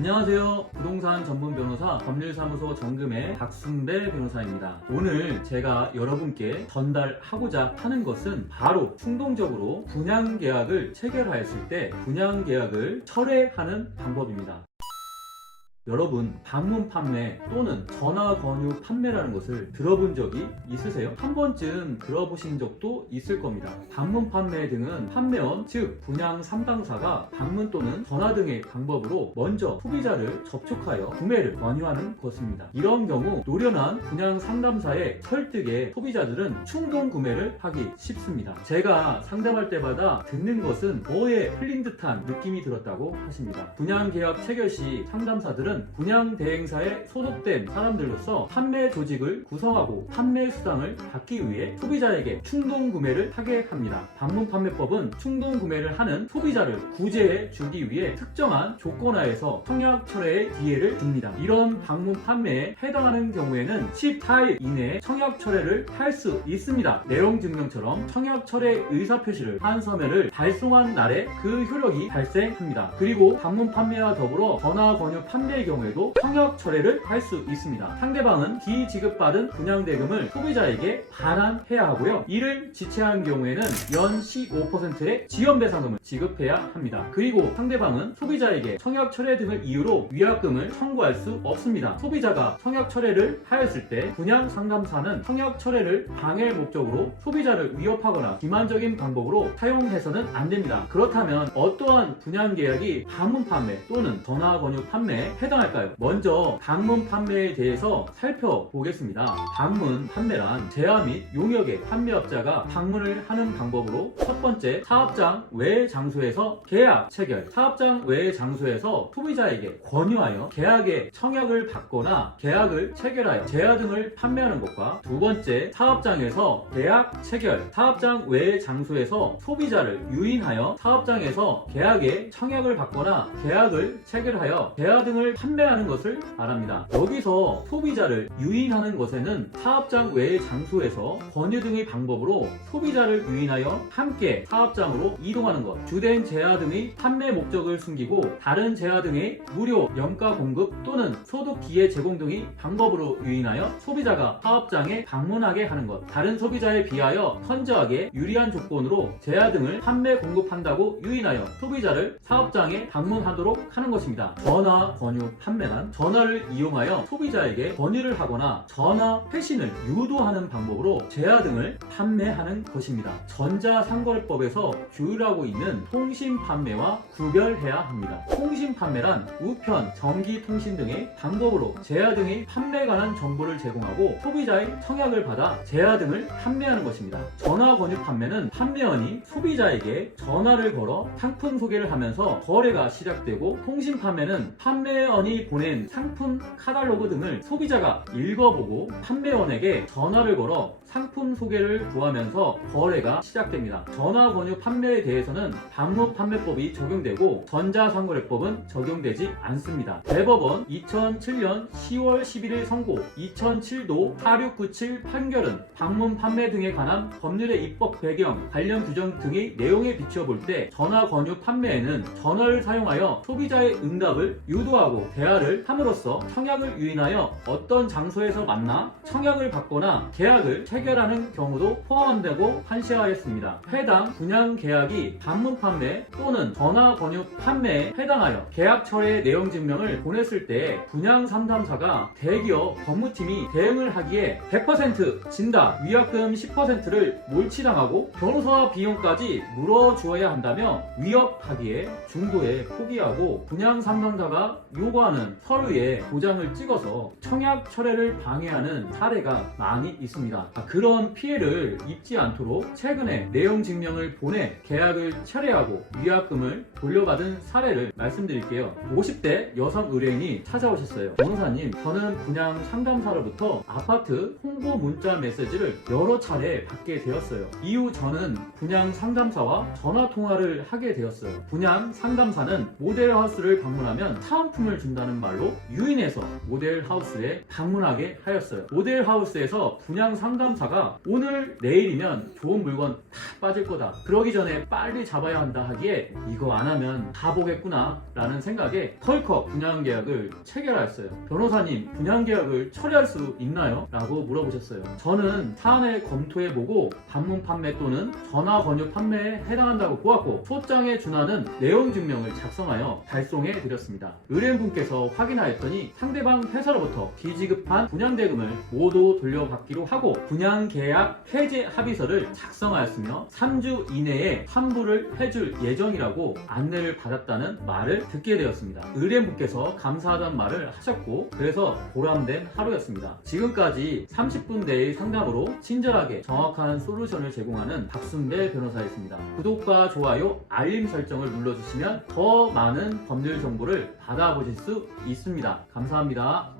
안녕하세요. 부동산 전문 변호사 법률사무소 정금의 박순배 변호사입니다. 오늘 제가 여러분께 전달하고자 하는 것은 바로 충동적으로 분양계약을 체결하였을 때 분양계약을 철회하는 방법입니다. 여러분, 방문 판매 또는 전화 권유 판매라는 것을 들어본 적이 있으세요? 한 번쯤 들어보신 적도 있을 겁니다. 방문 판매 등은 판매원, 즉 분양 상담사가 방문 또는 전화 등의 방법으로 먼저 소비자를 접촉하여 구매를 권유하는 것입니다. 이런 경우 노련한 분양 상담사의 설득에 소비자들은 충동 구매를 하기 쉽습니다. 제가 상담할 때마다 듣는 것은 뭐에 흘린 듯한 느낌이 들었다고 하십니다. 분양계약 체결 시 상담사들은 분양 대행사에 소속된 사람들로서 판매 조직을 구성하고 판매 수당을 받기 위해 소비자에게 충동 구매를 하게 합니다. 방문 판매법은 충동 구매를 하는 소비자를 구제해 주기 위해 특정한 조건 하에서 청약 철회의 기회를 줍니다. 이런 방문 판매에 해당하는 경우에는 14일 이내에 청약 철회를 할 수 있습니다. 내용 증명처럼 청약 철회 의사표시를 한 서면을 발송한 날에 그 효력이 발생합니다. 그리고 방문 판매와 더불어 전화 권유 판매의 경우에도 청약 철회를 할 수 있습니다. 상대방은 기지급받은 분양대금을 소비자에게 반환해야 하고요. 이를 지체한 경우에는 연 15%의 지연배상금을 지급해야 합니다. 그리고 상대방은 소비자에게 청약 철회 등을 이유로 위약금을 청구할 수 없습니다. 소비자가 청약 철회를 하였을 때 분양 상담사는 청약 철회를 방해할 목적으로 소비자를 위협하거나 기만적인 방법으로 사용해서는 안 됩니다. 그렇다면 어떠한 분양계약이 방문 판매 또는 전화 권유 판매에 해당할까요? 먼저 방문 판매에 대해서 살펴보겠습니다. 방문 판매란 제야 및 용역의 판매업자가 방문을 하는 방법으로 첫 번째, 사업장 외 장소에서 계약 체결. 사업장 외 장소에서 소비자에게 권유하여 계약의 청약을 받거나 계약을 체결하여 제야 등을 판매하는 것과 두 번째, 사업장에서 계약 체결. 사업장 외 장소에서 소비자를 유인하여 사업장에서 계약의 청약을 받거나 계약을 체결하여 제야 등을 판매하는 것을 말합니다. 여기서 소비자를 유인하는 것에는 사업장 외의 장소에서 권유 등의 방법으로 소비자를 유인하여 함께 사업장으로 이동하는 것, 주된 제야 등의 판매 목적을 숨기고 다른 제야 등의 무료 염가 공급 또는 소득 기회 제공 등의 방법으로 유인하여 소비자가 사업장에 방문하게 하는 것, 다른 소비자에 비하여 선저하게 유리한 조건으로 제야 등을 판매 공급한다고 유인하여 소비자를 사업장에 방문하도록 하는 것입니다. 전화 권유 판매란 전화를 이용하여 소비자에게 권유를 하거나 전화 회신을 유도하는 방법으로 제야 등을 판매하는 것입니다. 전자상거래법에서 규율하고 있는 통신 판매와 구별해야 합니다. 통신 판매란 우편, 전기통신 등의 방법으로 제야 등의 판매에 관한 정보를 제공하고 소비자의 청약을 받아 제야 등을 판매하는 것입니다. 전화 권유 판매는 판매원이 소비자에게 전화를 걸어 상품 소개를 하면서 거래가 시작되고, 통신 판매는 판매원이 보낸 상품 카탈로그 등을 소비자가 읽어보고 판매원에게 전화를 걸어 상품 소개를 구하면서 거래가 시작됩니다. 전화 권유 판매에 대해서는 방문 판매법이 적용되고 전자상거래법은 적용되지 않습니다. 대법원 2007년 10월 11일 선고 2007도 4697 판결은 방문 판매 등에 관한 법률의 입법 배경, 관련 규정 등의 내용에 비추어 볼 때 전화 권유 판매에는 전화를 사용하여 소비자의 응답을 유도하고 대화를 함으로써 청약을 유인하여 어떤 장소에서 만나 청약을 받거나 계약을 체결하는 경우도 포함한다고 판시하였습니다. 해당 분양계약이 방문 판매 또는 전화 권유 판매에 해당하여 계약 철회 내용 증명을 보냈을 때 분양 상담사가 대기업 법무팀이 대응을 하기에 100% 진다, 위약금 10%를 몰치당하고 변호사 비용까지 물어주어야 한다며 위협하기에 중도에 포기하고 분양 상담사가 요구하는 서류에 도장을 찍어서 청약 철회를 방해하는 사례가 많이 있습니다. 그런 피해를 입지 않도록 최근에 내용 증명을 보내 계약을 철회하고 위약금을 돌려받은 사례를 말씀드릴게요. 50대 여성 의뢰인이 찾아오셨어요. 변호사님, 저는 분양 상담사로부터 아파트 홍보 문자 메시지를 여러 차례 받게 되었어요. 이후 저는 분양 상담사와 전화 통화를 하게 되었어요. 분양 상담사는 모델하우스를 방문하면 사은품을 준다는 말로 유인해서 모델하우스에 방문하게 하였어요. 모델하우스에서 분양 상담사가 오늘 내일이면 좋은 물건 다 빠질 거다, 그러기 전에 빨리 잡아야 한다 하기에 이거 안 하면 다 보겠구나 라는 생각에 덜컥 분양계약을 체결하였어요. 변호사님, 분양계약을 처리할 수 있나요? 라고 물어보셨어요. 저는 사안을 검토해보고 방문 판매 또는 전화 권유 판매에 해당한다고 보았고 소장에 준하는 내용 증명을 작성하여 발송해 드렸습니다. 의뢰인분께서 확인하였더니 상대방 회사로부터 비지급한 분양대금을 모두 돌려받기로 하고 분양계약 해제 합의서를 작성하였으며 3주 이내에 환불을 해줄 예정이라고 안내를 받았다는 말을 듣게 되었습니다. 의뢰인분께서 감사하다는 말을 하셨고 그래서 보람된 하루였습니다. 지금까지 30분 내의 상담으로 친절하게 정확한 솔루션을 제공하는 박순배 변호사였습니다. 구독과 좋아요, 알림 설정을 눌러주시면 더 많은 법률 정보를 받아보실 수 있습니다. 감사합니다.